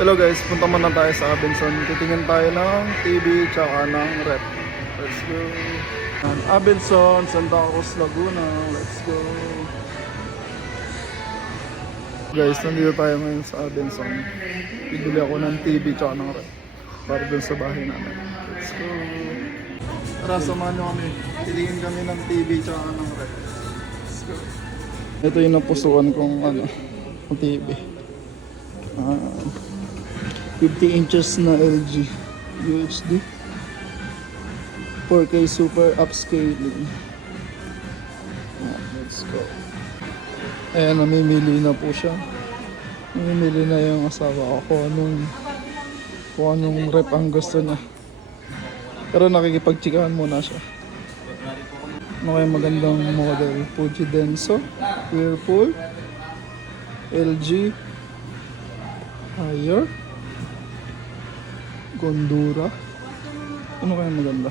Hello guys, punta muna tayo sa Abenson. Titingin tayo ng TV tsaka ng rep. Let's go. Abenson, Santa Cruz, Laguna. Let's go. Guys, nandito tayo ngayon sa Abenson. Bibili ako ng TV tsaka ng rep para dun sa bahay namin. Let's go. Tara, samahan nyo kami. Titingin kami ng TV tsaka ng rep. Let's go. Ito yung napusuan kong TV. 50 inches na LG UHD 4K super upscaling. Let's go. Ayan, namimili na po siya. Namimili na yung asawa ko kung anong rep ang gusto niya. Pero nakikipagtsikahan muna siya. Ano kaya magandang model? Fuji Denso, Whirlpool, LG, Haier, Gondura. Ano kaya maganda?